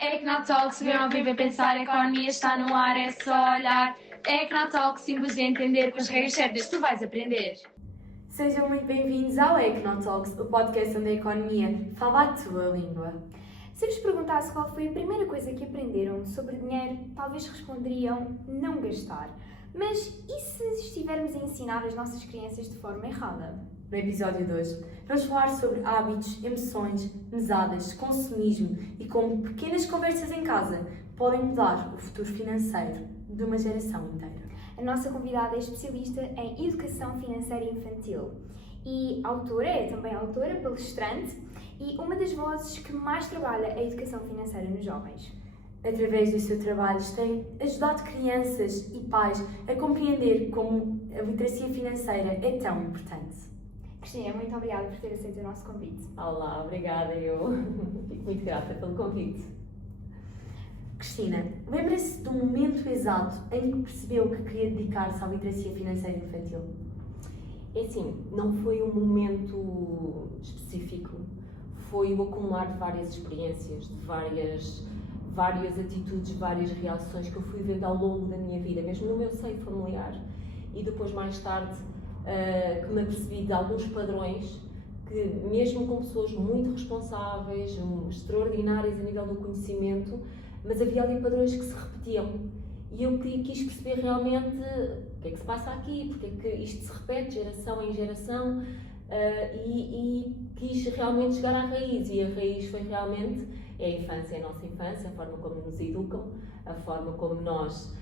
Ecnotalks, ver, ouvir, ver, pensar, a economia está no ar, é só olhar. Ecnotalks, simples de entender, com as regras certas tu vais aprender. Sejam muito bem-vindos ao Ecnotalks, o podcast onde a economia fala a tua língua. Se vos perguntasse qual foi a primeira coisa que aprenderam sobre dinheiro, talvez responderiam não gastar. Mas e se estivermos a ensinar as nossas crianças de forma errada? No episódio de hoje, vamos falar sobre hábitos, emoções, mesadas, consumismo e como pequenas conversas em casa podem mudar o futuro financeiro de uma geração inteira. A nossa convidada é especialista em educação financeira infantil e é também autora, palestrante e uma das vozes que mais trabalha a educação financeira nos jovens. Através do seu trabalho, tem ajudado crianças e pais a compreender como a literacia financeira é tão importante. Cristina, muito obrigada por ter aceito o nosso convite. Olá, obrigada, eu fico muito grata pelo convite. Cristina, lembra-se do momento exato em que percebeu que queria dedicar-se à literacia financeira infantil? É assim, não foi um momento específico, foi o acumular de várias experiências, de várias atitudes, várias reações que eu fui vendo ao longo da minha vida, mesmo no meu seio familiar. E depois, mais tarde, que me apercebi de alguns padrões que, mesmo com pessoas muito responsáveis, extraordinárias a nível do conhecimento, mas havia ali padrões que se repetiam. E eu quis perceber realmente o que é que se passa aqui, porque é que isto se repete geração em geração, e quis realmente chegar à raiz. E a raiz foi realmente a infância, a nossa infância, a forma como nos educam, a forma como nós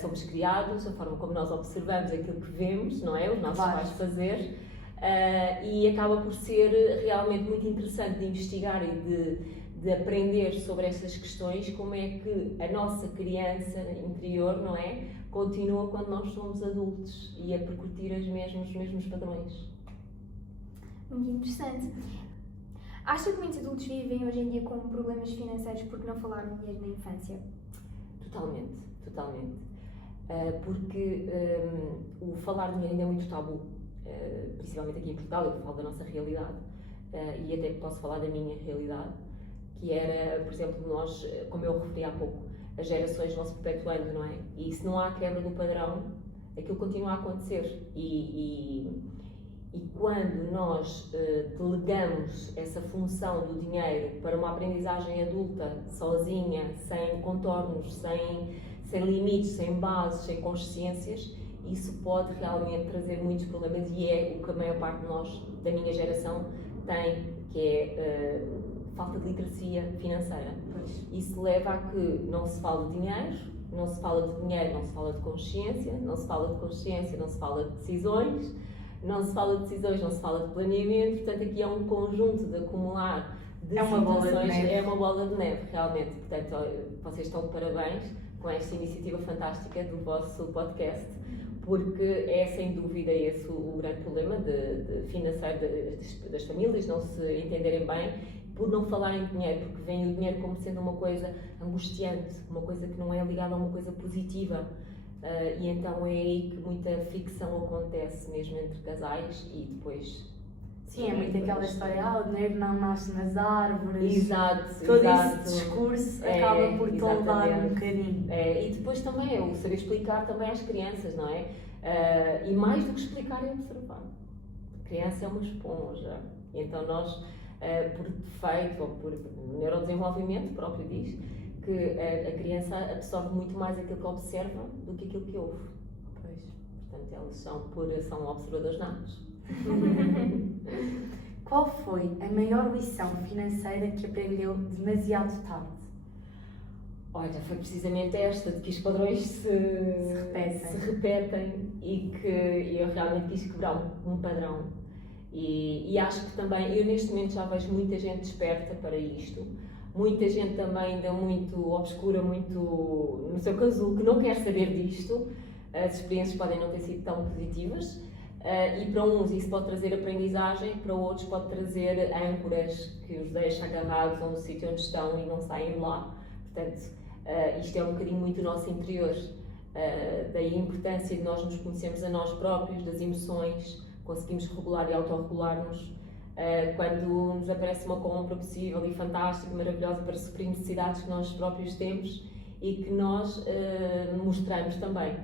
somos criados, a forma como nós observamos aquilo que vemos, não é? Os nossos pais fazer. E acaba por ser realmente muito interessante de investigar e de aprender sobre estas questões, como é que a nossa criança interior, não é? Continua quando nós somos adultos e a percutir os mesmos padrões. Muito interessante. Acha que muitos adultos vivem hoje em dia com problemas financeiros porque não falaram de dinheiro na infância? Totalmente. Porque o falar de dinheiro ainda é muito tabu, principalmente aqui em Portugal. Eu falo da nossa realidade e até posso falar da minha realidade, que era, por exemplo, nós, como eu referi há pouco, as gerações vão se perpetuando, não é? E se não há quebra do padrão, aquilo continua a acontecer. E quando nós delegamos essa função do dinheiro para uma aprendizagem adulta, sozinha, sem contornos, sem limites, sem bases, sem consciências, isso pode realmente trazer muitos problemas, e é o que a maior parte de nós, da minha geração, tem, que é falta de literacia financeira. Isso leva a que não se fala de dinheiro, não se fala de dinheiro, não se fala de consciência, não se fala de consciência, não se fala de decisões, não se fala de decisões, não se fala de planeamento. Portanto, aqui é um conjunto de acumular de situações, é uma bola de neve, realmente. Portanto, vocês estão de parabéns com esta iniciativa fantástica do vosso podcast, porque é sem dúvida esse o grande problema financeiro das famílias, não se entenderem bem por não falarem de dinheiro, porque veem o dinheiro como sendo uma coisa angustiante, uma coisa que não é ligada a uma coisa positiva. E então é aí que muita fricção acontece mesmo entre casais e depois... Sim, é muito aquela história, o dinheiro não nasce nas árvores. Exato. Todo esse discurso acaba por toldar um bocadinho. E depois também é o saber explicar também às crianças, não é? E mais do que explicar é observar. A criança é uma esponja. E então nós, por defeito ou por neurodesenvolvimento próprio diz, que a criança absorve muito mais aquilo que observa do que aquilo que ouve. Pois. Portanto, elas são observadores natos. Qual foi a maior lição financeira que aprendeu demasiado tarde? Olha, foi precisamente esta, de que os padrões se repetem e que eu realmente quis quebrar um padrão. E acho que também, eu neste momento já vejo muita gente desperta para isto, muita gente também ainda muito obscura, muito no seu casulo, que não quer saber disto. As experiências podem não ter sido tão positivas. E para uns isso pode trazer aprendizagem, para outros pode trazer âncoras que os deixa agarrados a um sítio onde estão e não saem de lá. Portanto, isto é um bocadinho muito o nosso interior. Daí a importância de nós nos conhecermos a nós próprios, das emoções, conseguimos regular e autorregular-nos Quando nos aparece uma compra possível e fantástica, maravilhosa para suprir necessidades que nós próprios temos e que nós mostramos também.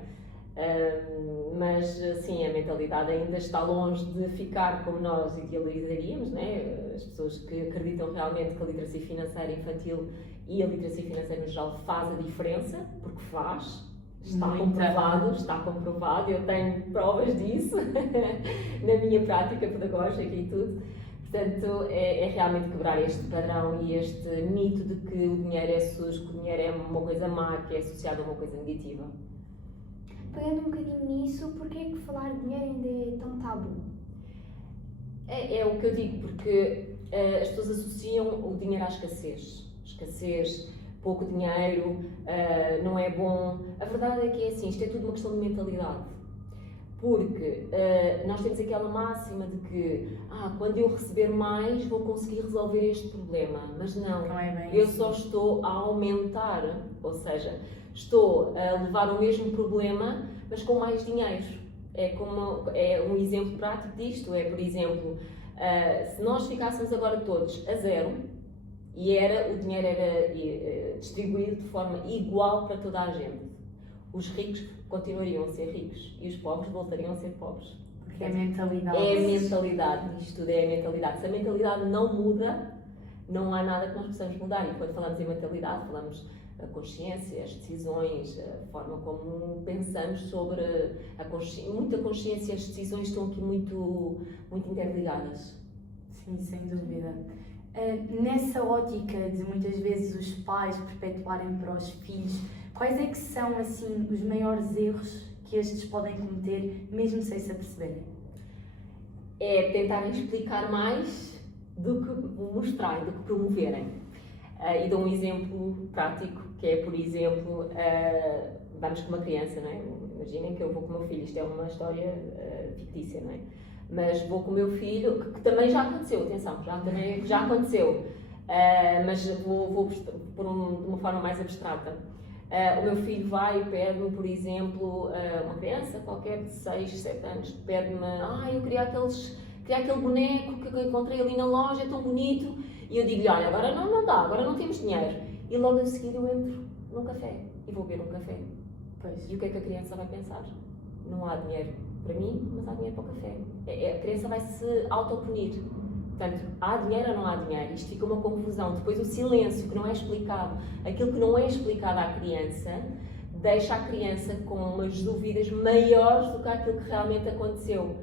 Mas sim, a mentalidade ainda está longe de ficar como nós idealizaríamos, né? As pessoas que acreditam realmente que a literacia financeira infantil e a literacia financeira no geral faz a diferença, porque faz, está comprovado, eu tenho provas disso na minha prática pedagógica e tudo. Portanto, é realmente quebrar este padrão e este mito de que o dinheiro é sujo, que o dinheiro é uma coisa má, que é associado a uma coisa negativa. Pegando um bocadinho nisso, porquê é que falar de dinheiro ainda é tão tabu? É o que eu digo, porque as pessoas associam o dinheiro à escassez. Escassez, pouco dinheiro, não é bom. A verdade é que é assim, isto é tudo uma questão de mentalidade. Porque nós temos aquela máxima de que quando eu receber mais vou conseguir resolver este problema. Mas não é bem eu assim. só estou a aumentar, ou seja, estou a levar o mesmo problema, mas com mais dinheiro. É um exemplo prático disto, por exemplo, se nós ficássemos agora todos a zero e o dinheiro era distribuído de forma igual para toda a gente, os ricos continuariam a ser ricos e os pobres voltariam a ser pobres. Porque é a mentalidade. É a mentalidade, isto tudo é a mentalidade. Se a mentalidade não muda, não há nada que nós possamos mudar. E quando falamos em mentalidade, falamos da consciência, as decisões, a forma como pensamos sobre muita consciência, as decisões estão aqui muito, muito interligadas. Sim, sem dúvida. Nessa ótica de muitas vezes os pais perpetuarem para os filhos, quais é que são assim os maiores erros que estes podem cometer, mesmo sem se aperceberem? É tentarem explicar mais do que mostrarem, do que promoverem. E dou um exemplo prático, que é, por exemplo, vamos com uma criança, não é? Imaginem que eu vou com o meu filho, isto é uma história fictícia, não é? Mas vou com o meu filho, que também já aconteceu, atenção, já aconteceu, mas vou de uma forma mais abstrata. O meu filho vai e pede-me, por exemplo, uma criança qualquer de 6, 7 anos, pede-me, eu queria aquele boneco que eu encontrei ali na loja, é tão bonito, e eu digo-lhe, olha, agora não dá, agora não temos dinheiro. E logo a seguir eu entro num café e vou beber um café. Pois. E o que é que a criança vai pensar? Não há dinheiro para mim, mas há dinheiro para o café. A criança vai se autopunir. Portanto, há dinheiro ou não há dinheiro? Isto fica uma confusão. Depois o silêncio que não é explicado, aquilo que não é explicado à criança, deixa a criança com umas dúvidas maiores do que aquilo que realmente aconteceu.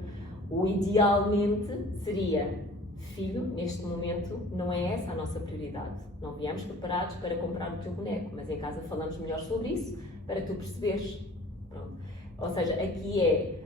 O idealmente seria, filho, neste momento não é essa a nossa prioridade. Não viemos preparados para comprar o teu boneco, mas em casa falamos melhor sobre isso para tu perceberes. Pronto. Ou seja, aqui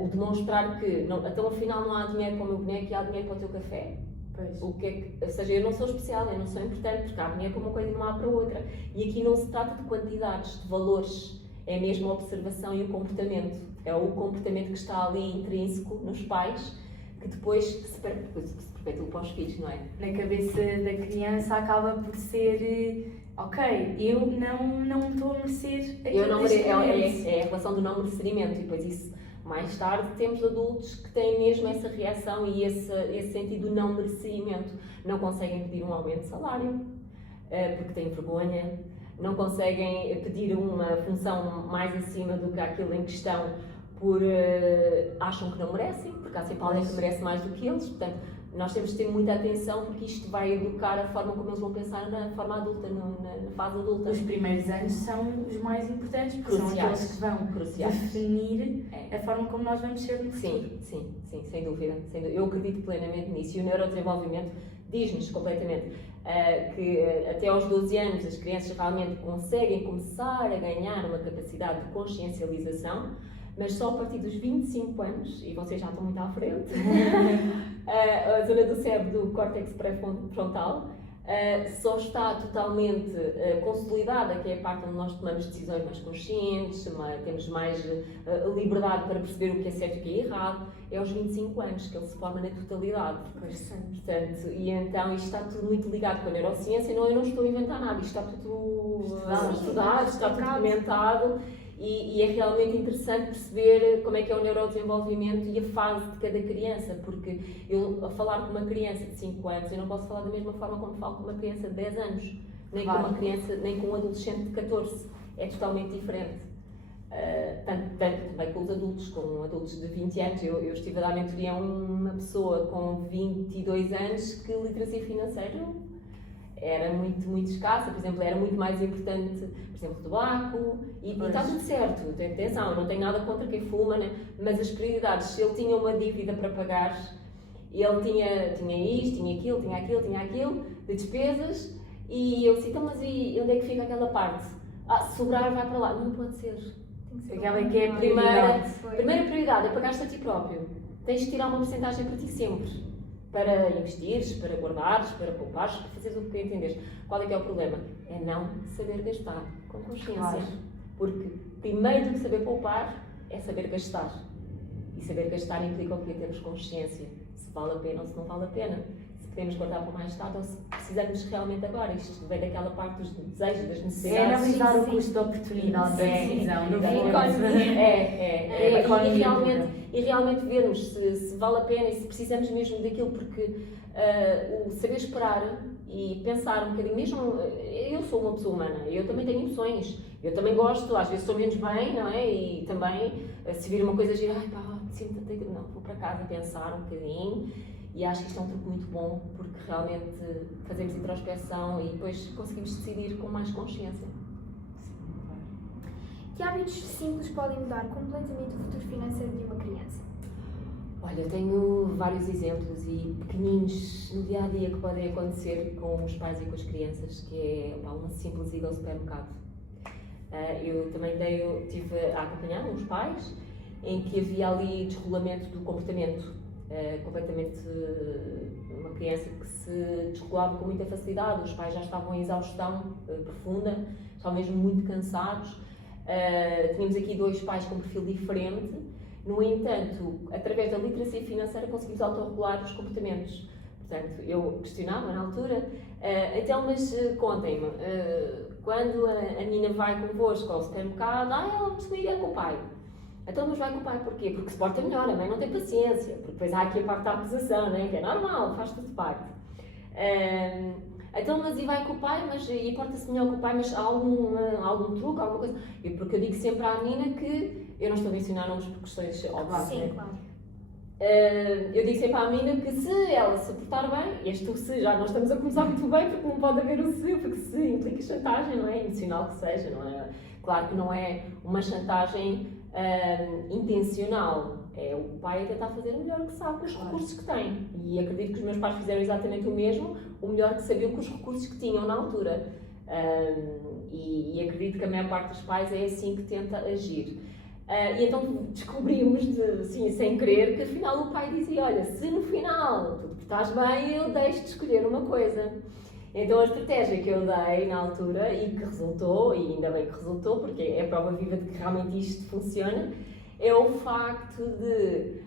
o demonstrar que, então afinal não há dinheiro para o meu boneco e há dinheiro para o teu café. Pois. Ou seja, eu não sou especial, eu não sou importante, porque há dinheiro para uma coisa e não há para outra. E aqui não se trata de quantidades, de valores, é mesmo a observação e o comportamento. É o comportamento que está ali intrínseco nos pais, que depois se perpetua para os filhos, não é? Na cabeça da criança acaba por ser, ok, eu não estou a merecer aquilo que é a relação do não merecimento, e depois isso, mais tarde, temos adultos que têm mesmo essa reação e esse sentido de não merecimento. Não conseguem pedir um aumento de salário, porque têm vergonha, não conseguem pedir uma função mais acima do que aquilo em questão, acham que não merecem, porque há sempre alguém que merece mais do que eles. Portanto, nós temos de ter muita atenção, porque isto vai educar a forma como eles vão pensar na forma adulta, na fase adulta. Os primeiros anos são os mais importantes, porque são aqueles que vão definir a forma como nós vamos ser no futuro. Sim, sem dúvida. Eu acredito plenamente nisso, e o neurodesenvolvimento diz-nos completamente que até aos 12 anos as crianças realmente conseguem começar a ganhar uma capacidade de consciencialização, mas só a partir dos 25 anos, e vocês já estão muito à frente, a zona do cérebro do córtex pré-frontal só está totalmente consolidada, que é a parte onde nós tomamos decisões mais conscientes, temos mais liberdade para perceber o que é certo e o que é errado, é aos 25 anos que ele se forma na totalidade. Portanto, e então isto está tudo muito ligado com a neurociência, eu não estou a inventar nada, isto está tudo estudado, está tudo documentado. E é realmente interessante perceber como é que é o neurodesenvolvimento e a fase de cada criança, porque eu, a falar com uma criança de 5 anos, eu não posso falar da mesma forma como falo com uma criança de 10 anos, nem com uma criança, nem com um adolescente de 14. É totalmente diferente. Tanto também com os adultos, com adultos de 20 anos. Eu estive a dar mentoria a uma pessoa com 22 anos que literacia financeira era muito escassa. Por exemplo, era muito mais importante, por exemplo, o tabaco, e está tudo certo, tem atenção, não tenho nada contra quem fuma, né? Mas as prioridades, se ele tinha uma dívida para pagar, ele tinha isto, tinha aquilo, de despesas, e eu disse, então, mas e onde é que fica aquela parte? Se sobrar vai para lá. Não pode ser. Aquela que é a primeira prioridade, é pagar-te a ti próprio. Tens de tirar uma porcentagem para ti sempre. Para investires, para guardares, para poupares, para fazeres o que entenderes. Qual é que é o problema? É não saber gastar com consciência. Claro. Porque primeiro do que saber poupar é saber gastar. E saber gastar implica o quê? Termos consciência. Se vale a pena ou se não vale a pena. Se podemos guardar para mais tarde ou se precisamos realmente agora. Isto vem daquela parte dos desejos, das necessidades. É analisar o custo da oportunidade da decisão. E realmente vermos se vale a pena e se precisamos mesmo daquilo, porque o saber esperar e pensar um bocadinho, mesmo eu sou uma pessoa humana, eu também tenho emoções, eu também gosto, às vezes estou menos bem, não é? E também se vir uma coisa gira, não, vou para casa pensar um bocadinho. E acho que isto é um truque muito bom, porque realmente fazemos introspeção e depois conseguimos decidir com mais consciência. Que hábitos simples podem mudar completamente o futuro financeiro de uma criança? Olha, eu tenho vários exemplos e pequeninos no dia-a-dia que podem acontecer com os pais e com as crianças, que é uma simples ida ao supermercado. Eu também estive a acompanhar uns pais em que havia ali desregulamento do comportamento. Completamente uma criança que se desregulava com muita facilidade, os pais já estavam em exaustão profunda, estavam mesmo muito cansados. Tínhamos aqui 2 pais com um perfil diferente, no entanto, através da literacia financeira conseguimos autorregular os comportamentos. Portanto, eu questionava na altura, então, mas contem-me, quando a menina vai convosco ao supermercado, ela se liga com o pai. Então, mas vai com o pai porquê? Porque se porta melhor, a mãe não tem paciência, porque depois há aqui a parte da acusação, né? Que é normal, faz tudo parte. Então, mas e vai com o pai, e porta-se melhor com o pai, mas há algum truque, alguma coisa? Porque eu digo sempre à menina que eu não estou a mencionar nomes por questões óbvias. Sim, né? claro. Eu digo sempre à menina que se ela se portar bem, este o se já nós estamos a começar muito bem, porque não pode haver o se, porque se implica chantagem, não é? Emocional que seja, não é? Claro que não é uma chantagem intencional, é o pai a tentar fazer o melhor que sabe com os recursos que tem. E acredito que os meus pais fizeram exatamente o mesmo, o melhor que sabiam com os recursos que tinham na altura. E acredito que a maior parte dos pais é assim que tenta agir. E então descobrimos, assim, sem querer, que afinal o pai dizia: olha, se no final tu estás bem, eu deixo-te escolher uma coisa. Então a estratégia que eu dei na altura e que resultou, e ainda bem que resultou, porque é a prova viva de que realmente isto funciona, é o facto de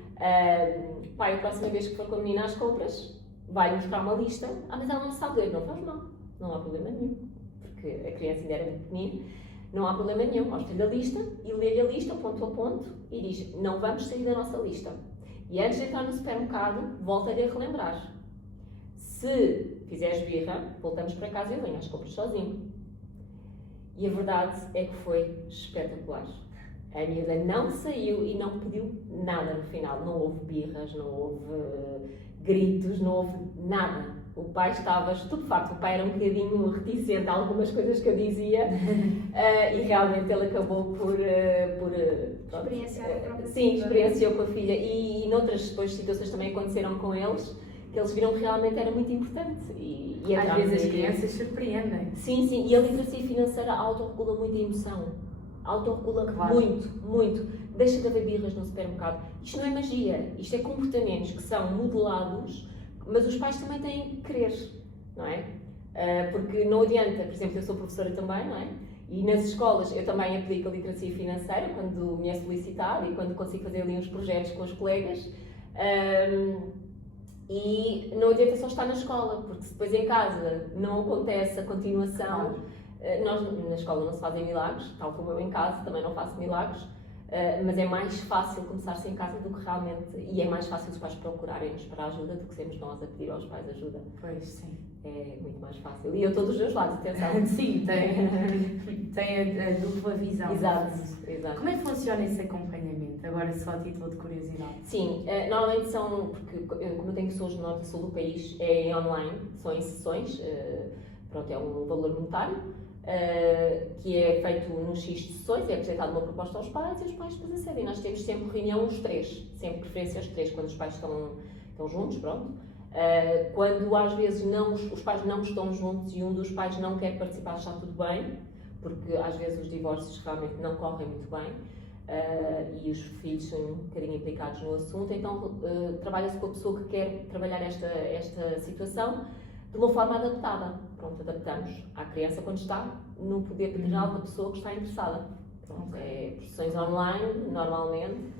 pai, a próxima vez que for com a menina às compras, vai mostrar uma lista. Mas ela não sabe ler, não faz mal, não há problema nenhum, porque a criança ainda era muito pequenina, não há problema nenhum, mostra-lhe a lista e lê-lhe a lista ponto a ponto e diz: não vamos sair da nossa lista. E antes de entrar no supermercado, volta-lhe a relembrar. Se fizeres birra, voltamos para casa e eu venho às compras sozinho. E a verdade é que foi espetacular. A miúda não saiu e não pediu nada no final. Não houve birras, não houve gritos, não houve nada. O pai estava estupefacto. O pai era um bocadinho reticente a algumas coisas que eu dizia e realmente ele acabou por experienciar a própria sim, experienciou com a filha. E noutras depois situações também aconteceram com eles, que eles viram que realmente era muito importante. E às vezes as crianças surpreendem. Sim, e a literacia financeira autorregula muito a emoção. Autorregula muito. Deixa de haver birras no supermercado. Isto não é magia, isto é comportamentos que são modelados, mas os pais também têm que querer, não é? Porque não adianta, por exemplo, eu sou professora também, não é? E nas escolas eu também aplico a literacia financeira quando me é solicitado e quando consigo fazer ali uns projetos com os colegas. E não adianta só estar na escola, porque se depois em casa não acontece a continuação, Nós na escola não se fazem milagres, tal como eu em casa também não faço milagres, mas é mais fácil começar-se em casa do que realmente, e é mais fácil os pais procurarem-nos para ajuda do que sermos nós a pedir aos pais ajuda. Pois, sim. É muito mais fácil. E eu estou dos dois lados, atenção. Sim, tem a dupla visão. Exato, exato. Como é que funciona esse acompanhamento? Agora só a título de curiosidade. Sim, normalmente são, porque como eu tenho pessoas do norte e sul do país, é em online, são em sessões, pronto, é um valor monetário, que é feito num X de sessões, é apresentada uma proposta aos pais e os pais depois acedem. Nós temos sempre reunião os três, sempre preferência os três, quando os pais estão juntos, pronto. Quando às vezes os pais não estão juntos e um dos pais não quer participar, está tudo bem, porque às vezes os divórcios realmente não correm muito bem e os filhos são um bocadinho implicados no assunto, então trabalha-se com a pessoa que quer trabalhar esta situação de uma forma adaptada. Pronto, adaptamos à criança quando está no poder paternal da pessoa que está interessada. Pronto, é sessões online, normalmente.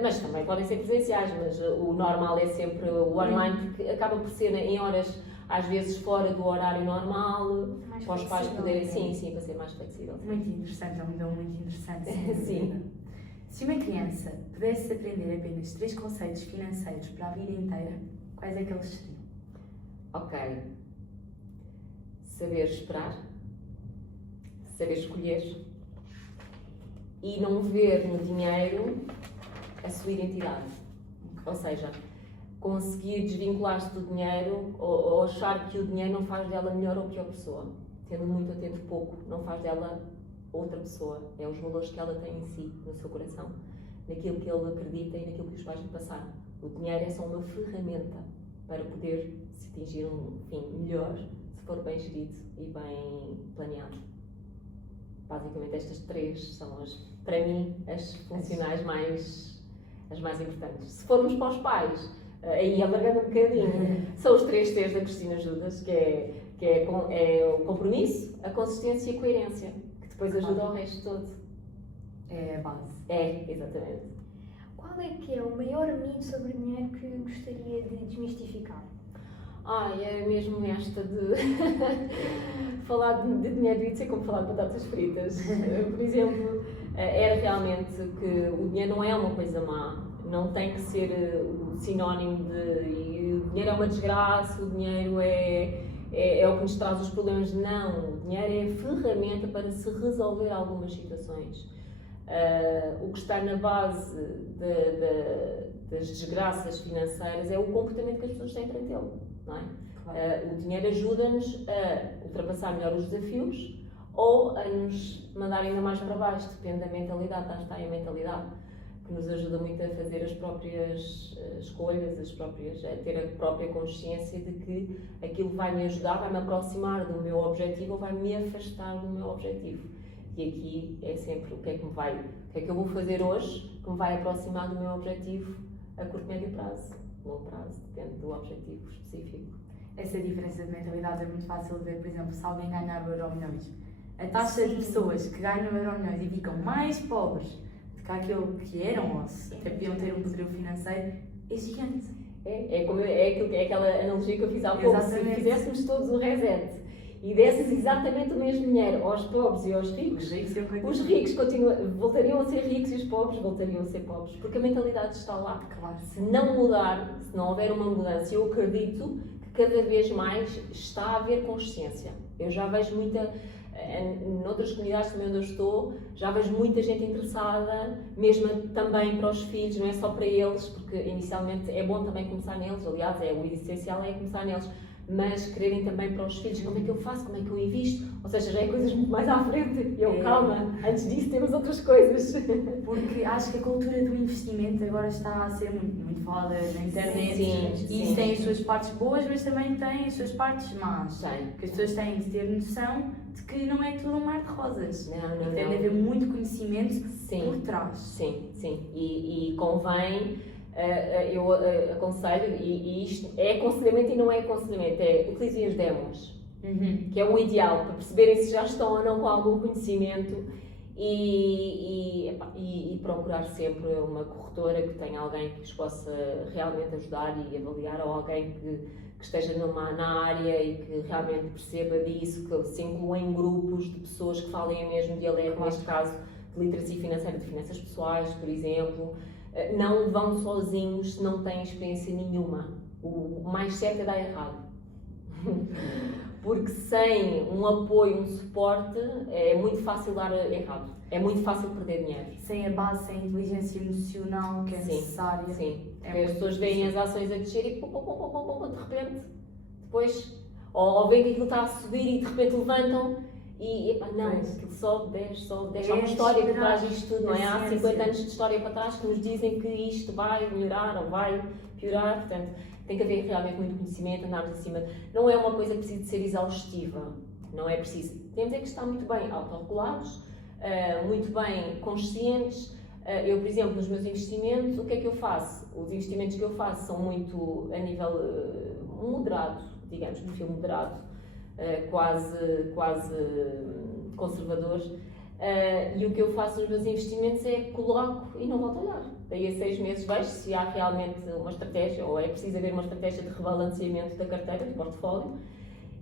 Mas também podem ser presenciais, mas o normal é sempre o online, porque acaba por ser em horas, às vezes fora do horário normal, Mais para os pais flexível, poderem, né? sim, para ser mais flexível. Muito interessante, é um modelo muito interessante. sem Sim. dúvida. Se uma criança pudesse aprender apenas 3 conceitos financeiros para a vida inteira, quais é que eles seriam? Ok. Saber esperar, saber escolher e não ver no dinheiro a sua identidade. Ou seja, conseguir desvincular-se do dinheiro ou achar que o dinheiro não faz dela melhor ou pior pessoa. Tendo muito ou tendo pouco, não faz dela outra pessoa. É os valores que ela tem em si, no seu coração, naquilo que ele acredita e naquilo que os pais lhe passaram. O dinheiro é só uma ferramenta para poder se atingir um fim melhor, se for bem gerido e bem planeado. Basicamente estas 3 são, para mim, as funcionais as mais importantes. Se formos para os pais, aí alargando um bocadinho, são os 3 T's da Cristina Judas, que é o compromisso, a consistência e a coerência, que depois ajuda ao resto todo. É a base. É, exatamente. Qual é que é o maior mito sobre dinheiro que gostaria de desmistificar? É mesmo esta de falar de dinheiro devia ser como falar de batatas fritas. Por exemplo, era realmente que o dinheiro não é uma coisa má, não tem que ser o sinónimo de o dinheiro é uma desgraça, o dinheiro é o que nos traz os problemas. Não, o dinheiro é a ferramenta para se resolver algumas situações. O que está na base das desgraças financeiras é o comportamento que as pessoas têm frente a ele, não é? Claro. O dinheiro ajuda-nos a ultrapassar melhor os desafios ou a nos mandar ainda mais para baixo, depende da mentalidade. Lá está a mentalidade que nos ajuda muito a fazer as próprias escolhas, a ter a própria consciência de que aquilo vai me ajudar, vai me aproximar do meu objetivo ou vai me afastar do meu objetivo. E aqui é sempre o que é que eu vou fazer hoje que me vai aproximar do meu objetivo a curto e médio prazo, longo prazo, depende do objetivo específico. Essa diferença de mentalidade é muito fácil de ver, por exemplo, se alguém ganhar o Euromilhões. A taxa de pessoas que ganham o Euromilhões e ficam mais pobres do que aquilo que eram, ou se até podiam ter um poderio financeiro, é gigante. É aquela analogia que eu fiz há pouco. Exatamente. Se fizéssemos todos o reset e dessemos exatamente o mesmo dinheiro aos pobres e aos ricos, os ricos voltariam a ser ricos e os pobres voltariam a ser pobres, porque a mentalidade está lá. Claro. Se não mudar, se não houver uma mudança, eu acredito que cada vez mais está a haver consciência. Eu já vejo noutras comunidades também onde eu estou, já vejo muita gente interessada, mesmo também para os filhos, não é só para eles, porque inicialmente é bom também começar neles, aliás, o essencial é começar neles, mas quererem também para os filhos, como é que eu faço, como é que eu invisto, ou seja, já é coisas muito mais à frente. Calma, antes disso temos outras coisas. Porque acho que a cultura do investimento agora está a ser muito falada na internet. Sim, e isso tem as suas partes boas, mas também tem as suas partes más. Que as pessoas têm de ter noção de que não é tudo um mar de rosas. Não. Tem de haver muito conhecimento por trás. Sim. E convém... eu aconselho, e isto é aconselhamento e não é aconselhamento, utilizem as demos, que é o ideal, para perceberem se já estão ou não com algum conhecimento e procurar sempre uma corretora que tenha alguém que os possa realmente ajudar e avaliar, ou alguém que esteja na área e que realmente perceba disso, que se inclua em grupos de pessoas que falem o mesmo dialeto, neste caso de literacia financeira, de finanças pessoais, por exemplo. Não vão sozinhos se não têm experiência nenhuma. O mais certo é dar errado. Porque sem um apoio, um suporte, é muito fácil dar errado. É muito fácil perder dinheiro. Sem a base, sem a inteligência emocional que é necessária. Sim, as pessoas veem as ações a descer e de repente, depois, ou veem que aquilo está a subir e de repente levantam e não, aquilo sobe, desce. Há uma história por trás disto tudo, não é? Há 50 anos de história para trás que nos dizem que isto vai melhorar ou vai piorar, portanto, tem que haver realmente muito conhecimento, andarmos acima. Não é uma coisa que precisa de ser exaustiva, não é preciso. Temos é que estar muito bem autorregulados, muito bem conscientes. Eu, por exemplo, nos meus investimentos, o que é que eu faço? Os investimentos que eu faço são muito a nível moderado, digamos, um perfil moderado, quase conservador. E o que eu faço nos meus investimentos é coloco e não volto a olhar. Daí a 6 meses vejo se há realmente uma estratégia, ou é preciso haver uma estratégia de rebalanceamento da carteira, do portfólio,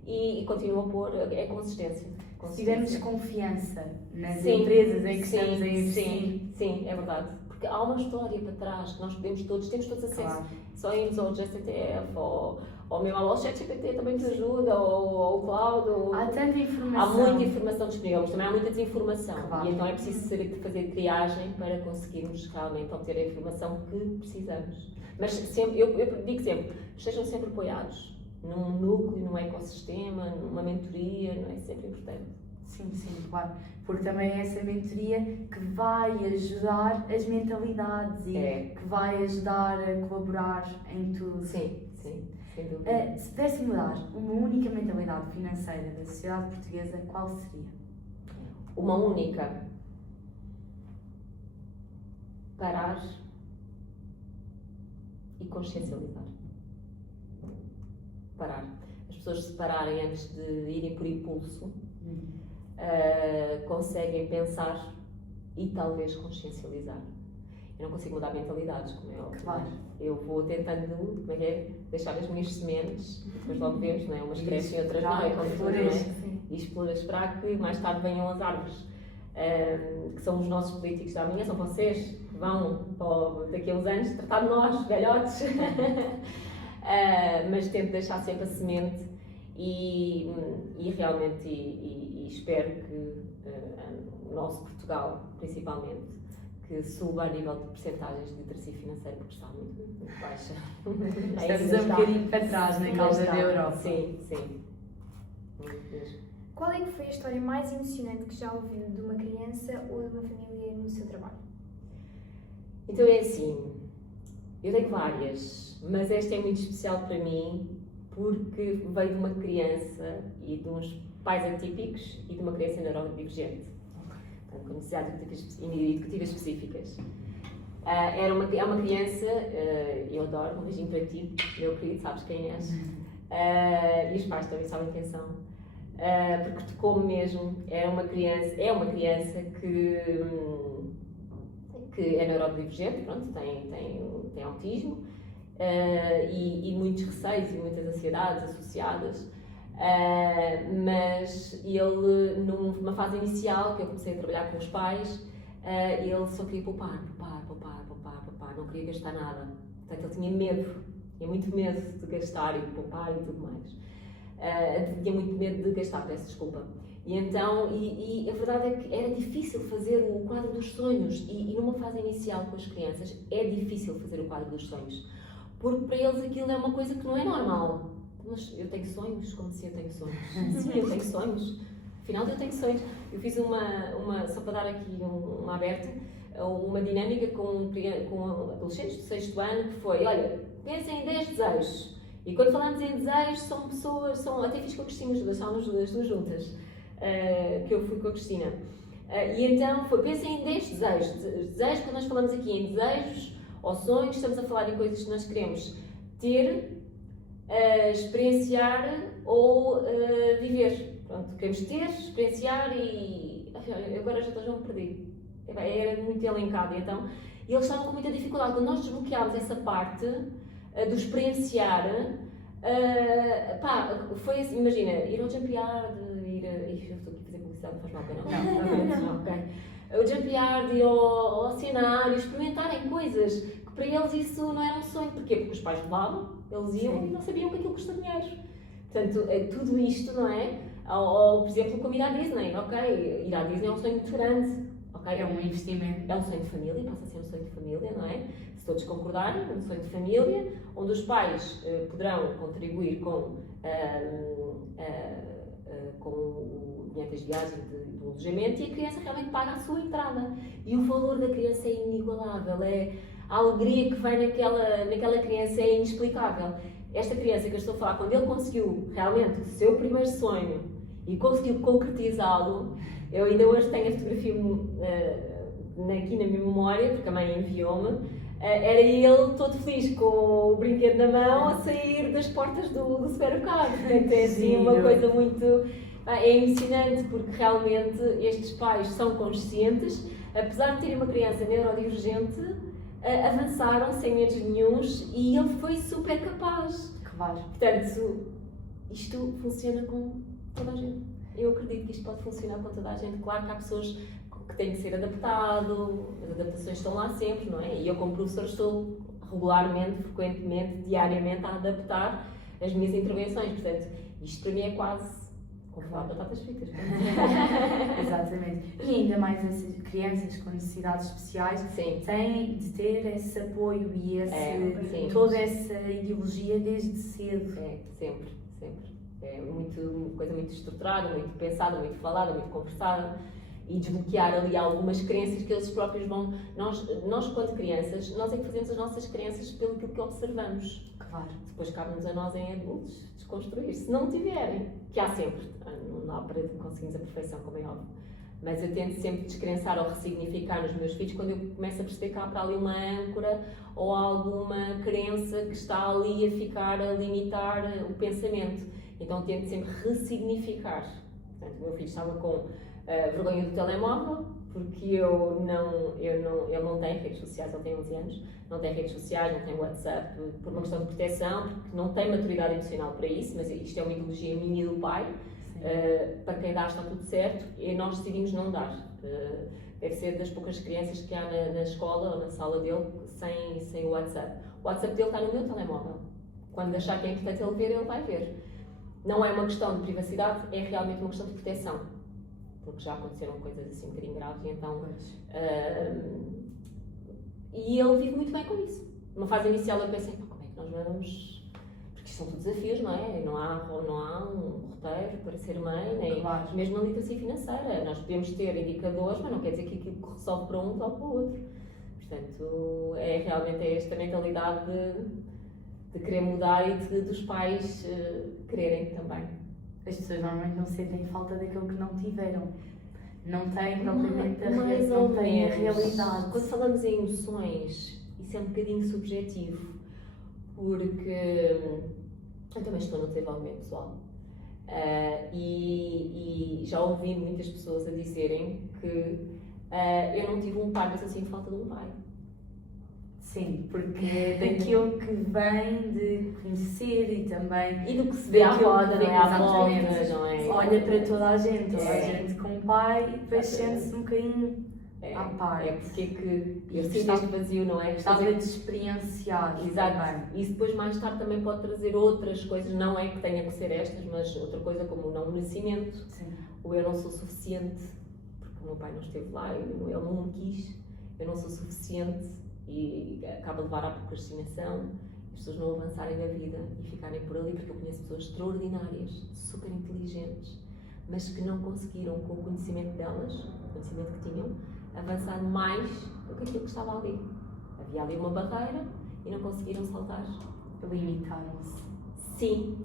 e continuo a pôr, é consistência. Se tivermos confiança nas empresas em que estamos a investir. Sim, é verdade. Porque há uma história para trás que nós temos todos acesso. Claro. Só irmos ao GCTF, ou mesmo ao ChatGPT também te ajuda, ou ao Cloud. Há tanta informação. Há muita informação disponível, mas também há muita desinformação. Claro. E então é preciso saber fazer triagem para conseguirmos realmente obter a informação que precisamos. Mas sempre, eu digo sempre, estejam sempre apoiados num núcleo, num ecossistema, numa mentoria, não é sempre importante. Sim, claro. Porque também é essa mentoria que vai ajudar as mentalidades e que vai ajudar a colaborar em tudo. Sim, sem dúvida. Se pudesse mudar uma única mentalidade financeira da sociedade portuguesa, qual seria? Uma única? Parar e consciencializar. Parar. As pessoas se pararem antes de irem por impulso, conseguem pensar e talvez consciencializar. Eu não consigo mudar mentalidades, como é óbvio. Claro. Eu vou tentando, deixar as minhas sementes, depois logo vemos, não é? Umas crescem e outras não, é como tudo, não é? E exploras para que mais tarde venham as árvores. Que são os nossos políticos da manhã, são vocês que vão, daqui a uns anos, tratar de nós, velhotes. Mas tento deixar sempre a semente e realmente espero que o nosso Portugal, principalmente, que suba a nível de percentagens de literacia financeira, porque está muito baixa. Estamos um bocadinho para trás na causa da Europa. Sim. Muito mesmo. Qual é que foi a história mais emocionante que já ouviu de uma criança ou de uma família no seu trabalho? Então é assim, eu tenho várias, mas esta é muito especial para mim porque veio de uma criança e de uns pais atípicos e de uma criança neurodivergente, com necessidades educativas específicas. É uma criança, eu adoro, um beijinho para ti, meu querido, sabes quem és, e os pais também sabem quem são, porque tocou-me mesmo. É uma criança que é neurodivergente, pronto, tem autismo, e muitos receios e muitas ansiedades associadas, mas ele, numa fase inicial, que eu comecei a trabalhar com os pais, ele só queria poupar, não queria gastar nada. Portanto, ele tinha muito medo de gastar e de poupar e tudo mais. Tinha muito medo de gastar, peço desculpa. E então, a verdade é que era difícil fazer o quadro dos sonhos, e numa fase inicial com as crianças é difícil fazer o quadro dos sonhos, porque para eles aquilo é uma coisa que não é normal. Mas eu tenho sonhos? Como se eu tenho sonhos? Sim, eu tenho sonhos. Afinal, eu tenho sonhos. Eu fiz só para dar aqui uma aberta, uma dinâmica com adolescentes do 6º ano, que foi, olha, pensem em 10 desejos. E quando falamos em desejos, são pessoas, até fiz com a Cristina, estávamos as duas juntas, que eu fui com a Cristina. E então foi, pensem em 10 desejos. Desejos, quando nós falamos aqui em desejos ou sonhos, estamos a falar em coisas que nós queremos ter, experienciar ou viver. Pronto, queremos ter, experienciar e... Agora já me perdi. Era muito elencado, então. E eles estavam com muita dificuldade. Quando nós desbloqueámos essa parte do experienciar, Foi assim, imagina, ir ao Jumpiard, eu estou aqui a fazer publicidade, não faz mal, não, ok. O Jumpiard, ir ao cenário, experimentarem coisas que para eles isso não era um sonho. Porquê? Porque os pais levavam, eles iam e não sabiam que aquilo custa dinheiro. Portanto, tudo isto, não é? Ou, por exemplo, como ir à Disney, ok? Ir à Disney é um sonho muito grande. Okay? É um investimento. É um sonho de família, passa a ser um sonho de família, não é? Se todos concordarem, é um sonho de família, onde os pais poderão contribuir com o dinheiro das viagens, do alojamento, e a criança realmente paga a sua entrada. E o valor da criança é inigualável, a alegria que vem naquela criança é inexplicável. Esta criança que eu estou a falar, quando ele conseguiu realmente o seu primeiro sonho e conseguiu concretizá-lo, eu ainda hoje tenho a fotografia aqui na minha memória, porque a mãe enviou-me, era ele todo feliz com o brinquedo na mão a sair das portas do supermercado. Portanto, é assim uma coisa muito... É emocionante, porque realmente estes pais são conscientes, apesar de terem uma criança neurodivergente, avançaram sem medos nenhuns e ele foi super capaz. Claro. Portanto, isto funciona com toda a gente. Eu acredito que isto pode funcionar com toda a gente. Claro que há pessoas que têm que ser adaptado, as adaptações estão lá sempre, não é? E eu como professor estou regularmente, frequentemente, diariamente a adaptar as minhas intervenções. Portanto, isto para mim é quase como falar de batatas fritas. Exatamente. E ainda mais essas crianças com necessidades especiais têm de ter esse apoio e toda essa ideologia desde cedo. Sempre. É coisa muito estruturada, muito pensada, muito falada, muito conversada, e desbloquear ali algumas crenças que eles próprios vão... Nós quando crianças, nós é que fazemos as nossas crenças pelo que observamos. Claro. Depois cabe-nos a nós em adultos desconstruir. Se não tiverem, que há sempre, não há para conseguirmos a perfeição, como é óbvio, mas eu tento sempre descrençar ou ressignificar nos meus filhos quando eu começo a perceber que há para ali uma âncora ou alguma crença que está ali a ficar a limitar o pensamento. Então tento sempre ressignificar. Portanto, o meu filho estava com vergonha do telemóvel, porque ele não tem redes sociais, ele tem 11 anos, não tem redes sociais, não tem WhatsApp, por uma questão de proteção, porque não tem maturidade emocional para isso, mas isto é uma ideologia minha e do pai. Para quem dá está tudo certo, e nós decidimos não dar. Deve ser das poucas crianças que há na escola ou na sala dele sem o WhatsApp. O WhatsApp dele está no meu telemóvel. Quando achar que é importante ele ver, ele vai ver. Não é uma questão de privacidade, é realmente uma questão de proteção. Porque já aconteceram coisas assim um bocadinho graves, e então... e ele vive muito bem com isso. Numa fase inicial eu pensei, como é que nós vamos... Porque isto são tudo desafios, não é? Não há um roteiro para ser mãe, nem mesmo na literacia financeira. Nós podemos ter indicadores, mas não quer dizer que aquilo resolve para um ou para o outro. Portanto, é realmente esta mentalidade de querer mudar e dos pais quererem também. As pessoas normalmente não sentem falta daquilo que não tiveram. Não têm propriamente a realidade. Quando falamos em emoções, isso é um bocadinho subjetivo, porque eu também estou no desenvolvimento pessoal e já ouvi muitas pessoas a dizerem que eu não tive um pai, mas eu sinto falta de um pai. Sim, porque daquilo que vem de conhecer e também... E do que se vê à roda, não é? À volta, não é? Olha para toda a gente, com o pai, e depois sente-se um bocadinho à parte. É porque que eu sinto este vazio, não é? Gostava de experienciar. Exato. E depois mais tarde também pode trazer outras coisas, não é que tenha que ser estas, mas outra coisa como o não merecimento. Sim. Ou eu não sou suficiente, porque o meu pai não esteve lá, ele não me quis, eu não sou suficiente. E acaba de levar à procrastinação, as pessoas não avançarem na vida e ficarem por ali, porque eu conheço pessoas extraordinárias, super inteligentes, mas que não conseguiram, com o conhecimento delas, o conhecimento que tinham, avançar mais do que aquilo que estava ali. Havia ali uma barreira e não conseguiram saltar. Limitaram-se. Sim,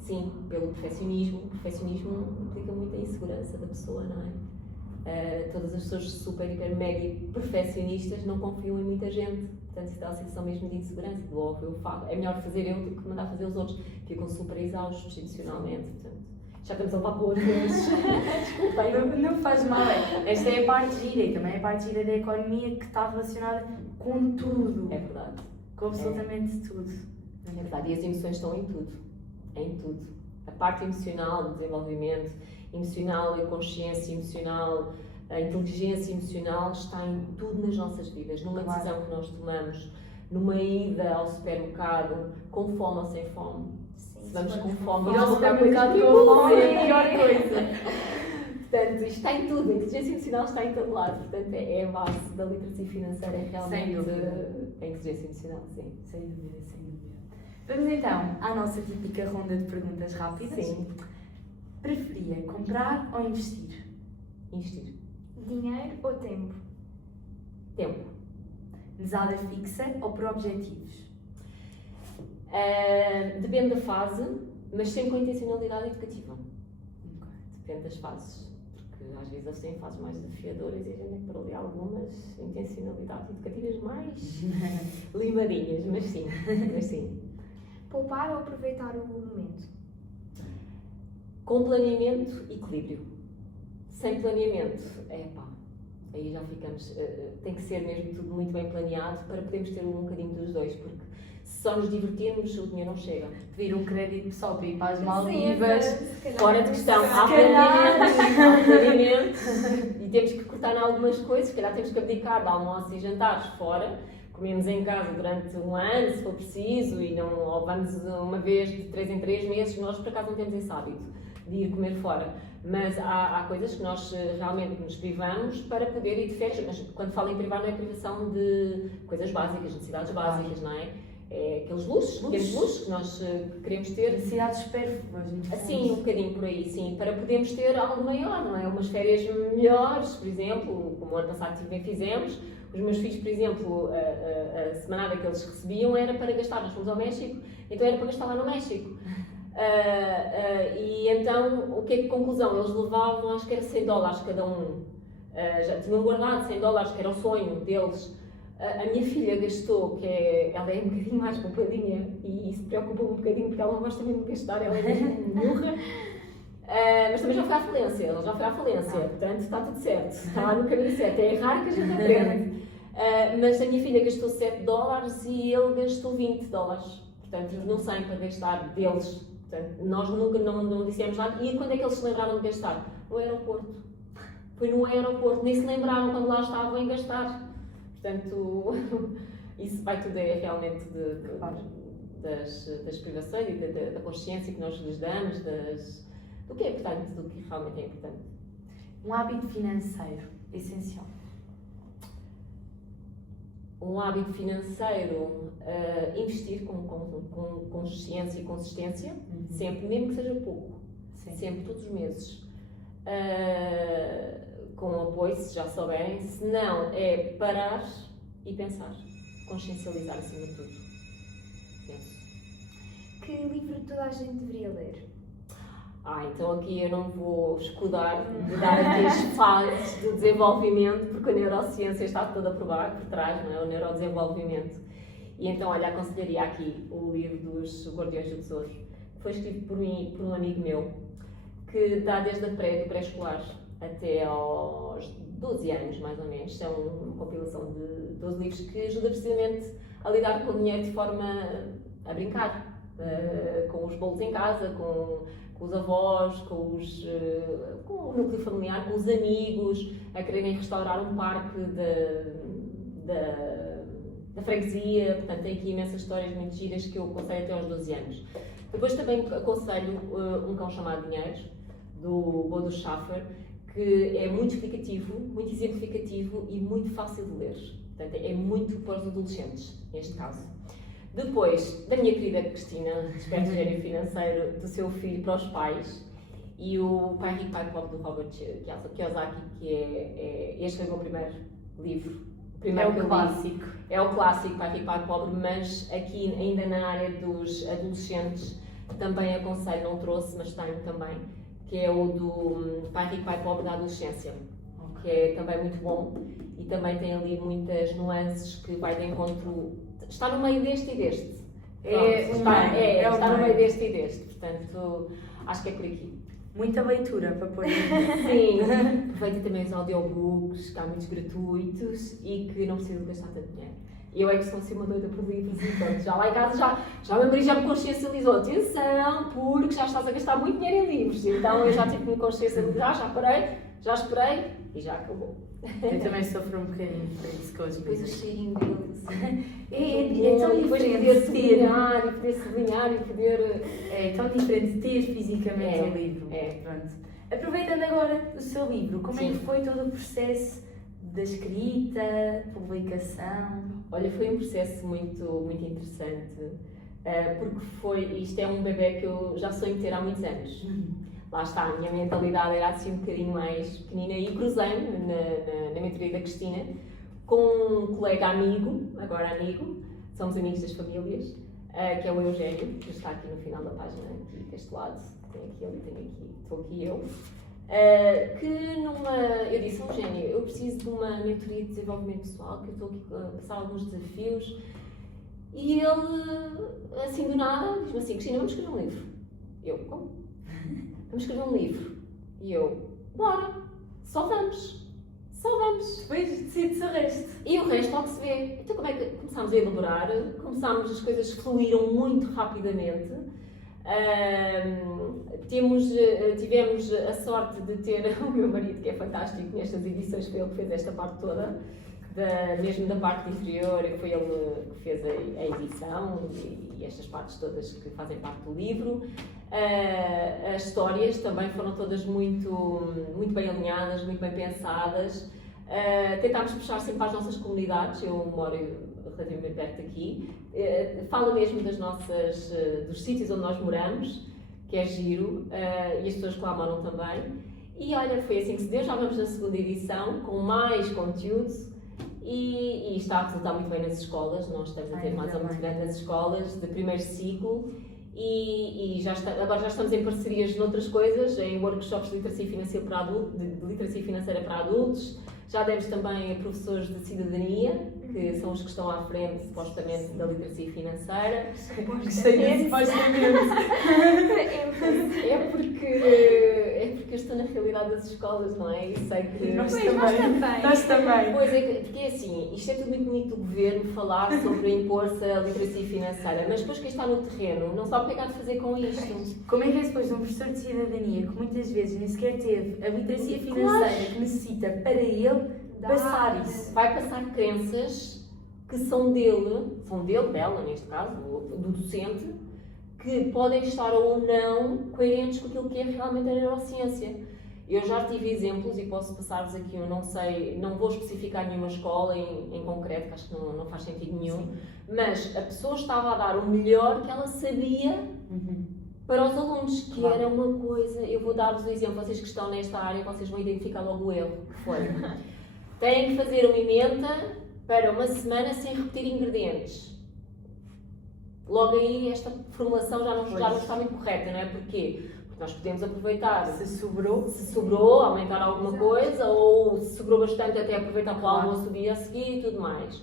pelo perfeccionismo. O perfeccionismo implica muita insegurança da pessoa, não é? Todas as pessoas super, hiper, mega perfeccionistas não confiam em muita gente. Portanto, isso dá a sensação mesmo de insegurança, de logo eu faço. É melhor fazer eu do que mandar fazer os outros. Ficam super exaustos emocionalmente. Portanto, já estamos a levar para outros. Desculpem. Não faz mal. Esta é a parte gira e também é a parte gira da economia que está relacionada com tudo. É verdade. Com absolutamente tudo. É verdade. E as emoções estão em tudo. em tudo. A parte emocional do desenvolvimento, emocional, a consciência emocional, a inteligência emocional está em tudo nas nossas vidas, numa decisão que nós tomamos, numa ida ao supermercado, com fome ou sem fome. Sim, Se vamos com Ir fome, ao vamos comprar supermercado coisas com fome que é a pior coisa. Portanto, isto está em tudo, a inteligência emocional está em todo lado, portanto é a base da literacia financeira, é realmente Sem dúvida. a inteligência emocional, sim. Sem dúvida, sem dúvida. Vamos então à nossa típica ronda de perguntas rápidas. Sim. Preferia comprar ou investir? Investir. Dinheiro ou tempo? Tempo. Mesada fixa ou por objetivos? Depende da fase, mas sempre com intencionalidade educativa. Depende das fases, porque às vezes eles têm fases mais desafiadoras e a gente tem que pôr ali algumas intencionalidades educativas mais limadinhas, mas sim, mas sim. Poupar ou aproveitar o momento? Com planeamento, equilíbrio. Sem planeamento, aí já ficamos, tem que ser mesmo tudo muito bem planeado para podermos ter um bocadinho dos dois, porque se só nos divertirmos, o dinheiro não chega. Pedir um crédito pessoal para ir para as Sim, Maldivas. se calhar. Fora de questão, há calhar. planeamento e temos que cortar em algumas coisas, se calhar temos que abdicar de almoço e jantares fora, comemos em casa durante um ano, se for preciso, e não, ou vamos uma vez de 3 em 3 meses, nós por acaso não temos esse hábito de ir comer fora. Mas há coisas que nós realmente nos privamos para poder ir de férias, mas quando falo em privar não é privação de coisas básicas, necessidades básicas, não é? É aqueles luxos, pequenos luxos que nós queremos ter. Necessidades supérfluas, no fundo. Assim, um bocadinho por aí, sim, para podermos ter algo maior, não é? Umas férias melhores, por exemplo, como o ano passado também fizemos. Os meus filhos, por exemplo, a semanada que eles recebiam era para gastar, nós fomos ao México, então era para gastar lá no México. E então, o que é que conclusão? Eles levavam, acho que era $100 cada um. Já tinham guardado $100, que era o sonho deles. A minha filha gastou, ela é um bocadinho mais poupadinha e isso preocupa um bocadinho porque ela não gosta mesmo de gastar, ela é mesmo burra. Mas também já foi à falência, ela já foi à falência, portanto está tudo certo, está no caminho certo, é raro que a gente aprenda. Mas a minha filha gastou $7 e ele gastou $20, portanto não sei para gastar deles, portanto, nós nunca não dissemos nada. E quando é que eles se lembraram de gastar? No aeroporto. Foi no aeroporto, nem se lembraram quando lá estavam em gastar. Portanto, isso vai tudo realmente das privações e da consciência que nós lhes damos, do que é importante, do que realmente é importante. Um hábito financeiro essencial. Um hábito financeiro, investir com consciência e consistência, sempre, mesmo que seja pouco, sempre, todos os meses. Com apoio, se já souberem, se não, é parar e pensar, consciencializar acima de tudo. Penso. Que livro toda a gente deveria ler? Então aqui eu não vou escudar de dar aqui as fases do desenvolvimento, porque a neurociência está toda a provar por trás, não é? O neurodesenvolvimento. E então, olha, aconselharia aqui o livro dos Guardiões do Tesouro. Foi escrito por um amigo meu, que dá desde do pré-escolar até aos 12 anos, mais ou menos. São uma compilação de 12 livros que ajuda precisamente a lidar com o dinheiro de forma a brincar, com os bolos em casa, com os avós, com o núcleo familiar, com os amigos, a quererem restaurar um parque da freguesia. Portanto, tem aqui imensas histórias muito giras que eu aconselho até aos 12 anos. Depois também aconselho Um Cão Chamado Dinheiro, do Bodo Schaffer, que é muito explicativo, muito exemplificativo e muito fácil de ler. Portanto, é muito para os adolescentes, neste caso. Depois, da minha querida Cristina, Desperta o Gênio Financeiro, do seu filho para os pais, e o Pai Rico, Pai Pobre, do Robert Kiyosaki, que este foi o meu primeiro livro. É o clássico. É o clássico, Pai Rico, Pai Pobre, mas aqui ainda na área dos adolescentes também aconselho, não trouxe, mas tenho também, que é o do Pai Rico, Pai Pobre da adolescência, que é também muito bom e também tem ali muitas nuances que vai de encontro, está no meio deste e deste. Está no meio deste e deste, portanto, acho que é por aqui. Muita leitura para pôr. Sim, aproveita também os audiobooks, que há muitos gratuitos e que não precisam gastar tanto dinheiro. Eu é que sou assim uma doida por livros e pronto, já lá em casa já meu marido já me consciencializou, atenção, porque já estás a gastar muito dinheiro em livros. Então eu já tive que me consciencializar, já parei, já esperei e já acabou. Eu também sofro um bocadinho por isso com os Depois o livros. cheirinho deles. É tão depois diferente poder ter. sublinhar e poder sublinhar e poder... É tão diferente ter fisicamente É, o livro. é. Pronto. Aproveitando agora o seu livro, como é que Sim. foi todo o processo da escrita, publicação? Olha, foi um processo muito, muito interessante, porque isto é um bebê que eu já sonho ter há muitos anos. Lá está, a minha mentalidade era assim um bocadinho mais pequenina e cruzei-me na mentoria da Cristina com um colega amigo, agora amigo, somos amigos das famílias, que é o Eugénio, que está aqui no final da página, aqui deste lado, tem aqui ele, tem aqui, estou aqui eu. Eu disse, Eugénio, eu preciso de uma mentoria de desenvolvimento pessoal, que eu estou aqui a passar alguns desafios. E ele, assim do nada, diz-me assim, Cristina, vamos escrever um livro. Eu, como? Vamos escrever um livro. E eu, bora, só vamos. Depois decide-se o resto. E o resto logo se vê. Então como é que começámos a elaborar? As coisas fluíram muito rapidamente. Tivemos a sorte de ter o meu marido, que é fantástico nestas edições, foi ele que fez esta parte toda, mesmo da parte interior, foi ele que fez a edição e estas partes todas que fazem parte do livro. As histórias também foram todas muito bem alinhadas, muito bem pensadas. Tentámos puxar sempre as nossas comunidades, eu moro relativamente perto aqui, fala mesmo dos sítios onde nós moramos, que é giro, e as pessoas que lá moram também. E olha, foi assim que se deu, já vamos na segunda edição, com mais conteúdo, e está a resultar muito bem nas escolas, nós estamos a ter mais ou menos grande nas escolas, de primeiro ciclo, e agora já estamos em parcerias noutras coisas, em workshops de literacia financeira para adultos, já demos também a professores de cidadania, que são os que estão à frente, supostamente, da literacia financeira. É porque eu estou na realidade das escolas, não é? E sei que... Nós Nós também. Pois é, porque é assim, isto é tudo muito bonito do governo falar sobre impor-se a literacia financeira, mas depois quem está no terreno não sabe o que é que há de fazer com isto. Como é que é depois de um professor de cidadania que muitas vezes nem sequer teve a literacia financeira que necessita para ele passar isso? Vai passar crenças que são dela neste caso, do docente, que podem estar ou não coerentes com aquilo que é realmente a neurociência. Eu já tive exemplos e posso passar-vos aqui, eu não sei, não vou especificar nenhuma escola em concreto, que acho que não faz sentido nenhum, mas a pessoa estava a dar o melhor que ela sabia para os alunos, que era uma coisa, eu vou dar-vos o exemplo, vocês que estão nesta área, vocês vão identificar logo o erro que foi. Têm que fazer uma emenda para uma semana sem repetir ingredientes. Logo aí esta formulação já não está muito correta, não é? Porquê? Porque nós podemos aproveitar, se sobrou, aumentar alguma coisa, ou se sobrou bastante até aproveitar para o almoço do dia a seguir e tudo mais.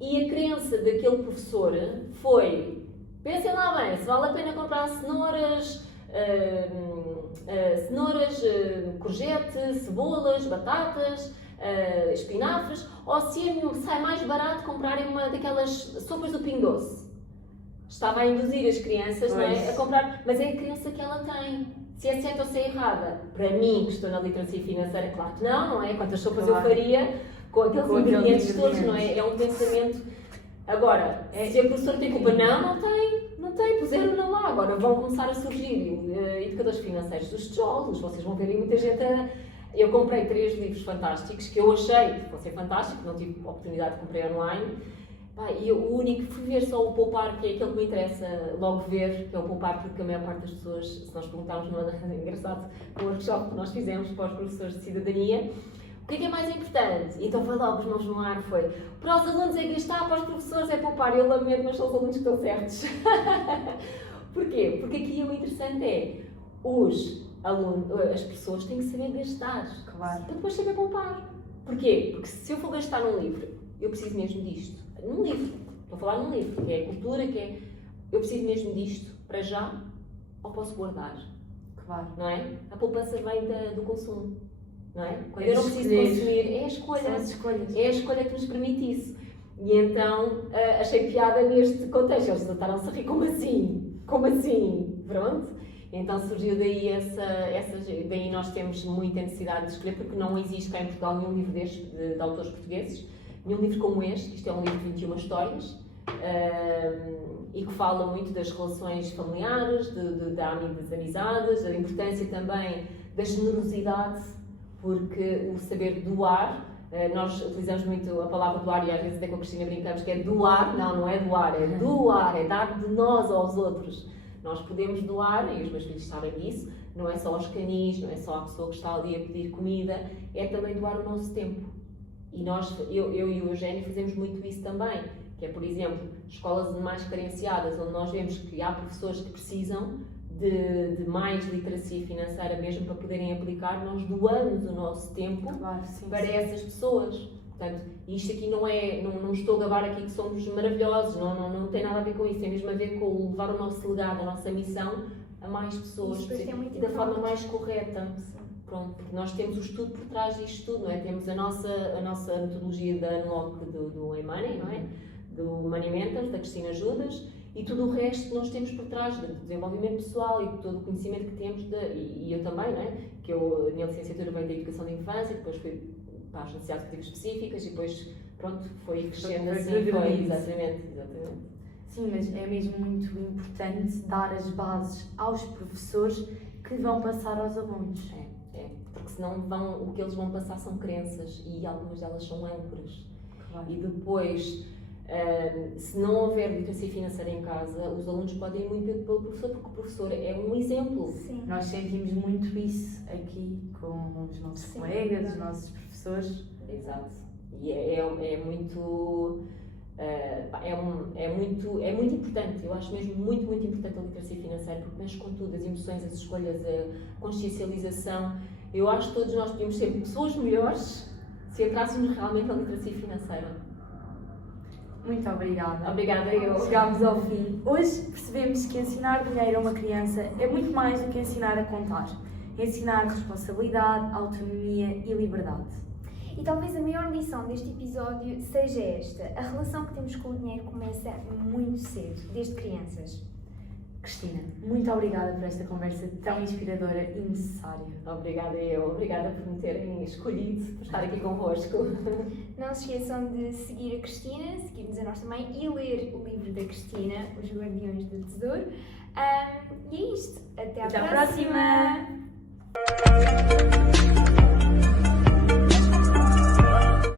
E a crença daquele professor foi, pensem lá bem, se vale a pena comprar cenouras, courgette, cebolas, batatas, espinafres, ou se sai mais barato comprarem uma daquelas sopas do Pingo Doce. Estava a induzir as crianças, não é, a comprar, mas é a crença que ela tem. Se é certa ou se é errada. Para mim, que estou na literacia financeira, claro que não é? Quantas sopas eu faria com aqueles ingredientes todos, não é? É um pensamento. Agora, se a professora tem culpa, não tem, puseram-na lá. Agora vão começar a surgir educadores financeiros dos tijolos, vocês vão ver aí muita gente Eu comprei 3 livros fantásticos que eu achei que fossem fantásticos, não tive a oportunidade de comprar online. E o único que fui ver só o Poupar, que é aquele que me interessa logo ver, que é o Poupar, porque a maior parte das pessoas, se nós perguntarmos no engraçado, no workshop que nós fizemos para os professores de cidadania, o que é mais importante? Então foi logo os meus no ar, foi para os alunos é gastar, para os professores é poupar. Eu lamento, mas são os alunos que estão certos. Porquê? Porque aqui o interessante é as pessoas têm que saber gastar, claro, para depois saber poupar. Porquê? Porque se eu for gastar num livro, eu preciso mesmo disto. Num livro, estou a falar num livro, que é a cultura, eu preciso mesmo disto para já, ou posso guardar? Claro. Não é? A poupança vem do consumo, não é? Quando eu não preciso consumir, é a escolha. São as escolhas. É a escolha que nos permite isso. E então achei piada neste contexto. Eles trataram-se a rir, como assim? Como assim? Pronto. Então surgiu daí daí nós temos muita necessidade de escrever, porque não existe cá em Portugal nenhum livro destes, de autores portugueses, nenhum livro como este. Isto é um livro de 21 histórias, e que fala muito das relações familiares, das amizades, da importância também da generosidade, porque o saber doar, nós utilizamos muito a palavra doar e às vezes até com a Cristina brincamos que é doar, não é doar, é doar, é dar de nós aos outros. Nós podemos doar, e os meus filhos sabem disso, não é só aos canis, não é só à pessoa que está ali a pedir comida, é também doar o nosso tempo. E eu e o Eugénio fazemos muito isso também, que é, por exemplo, escolas mais carenciadas, onde nós vemos que há professores que precisam de mais literacia financeira mesmo para poderem aplicar, nós doamos o nosso tempo para essas pessoas. Portanto, isto aqui não estou a gabar aqui que somos maravilhosos, não tem nada a ver com isso, tem mesmo a ver com levar o nosso legado, a nossa missão a mais pessoas e da forma mais correta. Pronto, porque nós temos o estudo por trás disto tudo, não é? Temos a nossa metodologia da Unlock do eMoney, não é? Do Money Mentors, da Cristina Judas, e tudo o resto que nós temos por trás, de desenvolvimento pessoal e de todo o conhecimento que temos, e eu também, não é? Que a minha licenciatura veio da educação da infância, depois fui para as necessidades educativas específicas e depois, pronto, foi crescendo assim, exatamente. Sim, mas é mesmo muito importante dar as bases aos professores que vão passar aos alunos. Porque senão o que eles vão passar são crenças e algumas delas são âncoras. Claro. E depois, se não houver literacia financeira em casa, os alunos podem ir muito pelo professor, porque o professor é um exemplo. Sim. Nós sentimos muito isso aqui com os nossos colegas, os nossos professores. Exato. E é muito importante, eu acho mesmo muito importante a literacia financeira, porque mexe com tudo, as emoções, as escolhas, a consciencialização. Eu acho que todos nós podíamos ser pessoas melhores se entrássemos realmente a literacia financeira. Muito obrigada. Obrigada eu. Chegámos ao fim. Hoje percebemos que ensinar dinheiro a uma criança é muito mais do que ensinar a contar. Ensinar responsabilidade, autonomia e liberdade. E talvez a maior lição deste episódio seja esta: a relação que temos com o dinheiro começa muito cedo, desde crianças. Cristina, muito obrigada por esta conversa tão inspiradora e necessária. Obrigada eu, obrigada por me terem escolhido, por estar aqui convosco. Não se esqueçam de seguir a Cristina, seguir-nos a nós também e ler o livro da Cristina, Os Guardiões do Tesouro. E é isto. Até à próxima.